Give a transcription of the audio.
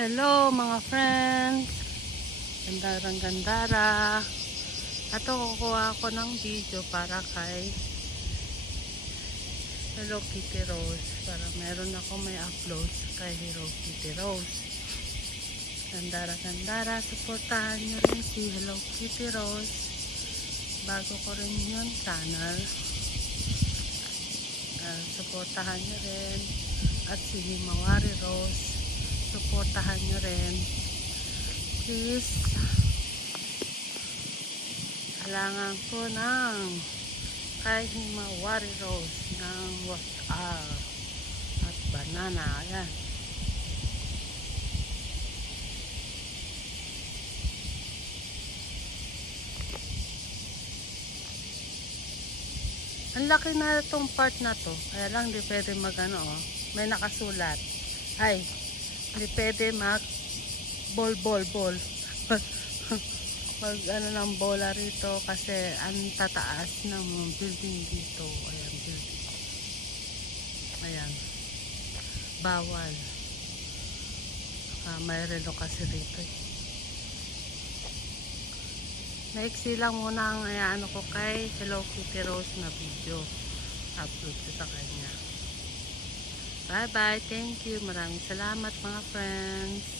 Hello mga friends, gandara. Ato kukuha ako ng video para kay Hello Kitty Rose, para meron ako may upload kay Hello Kitty Rose. Gandara, supportahan nyo rin si Hello Kitty Rose. Bago ko rin yun channel, supportahan nyo rin. At si Himawari Rose, supportahan nyo rin. Please, kailangan ko ng kay Himawari Rose ng water at banana. Ayan. Ang laki na itong part na to, kaya lang di pwede magano, oh. May nakasulat. Ay, hindi pwede mag ball. Pag ano ng bola rito kasi ang tataas ng building dito. Ayan, building. Ayan. Bawal. May relo kasi rito. Naiksi lang muna ang ano ko kay Hello Kitty Rose na video. Upload ko sa kanya. Bye bye. Thank you. Maraming salamat mga friends.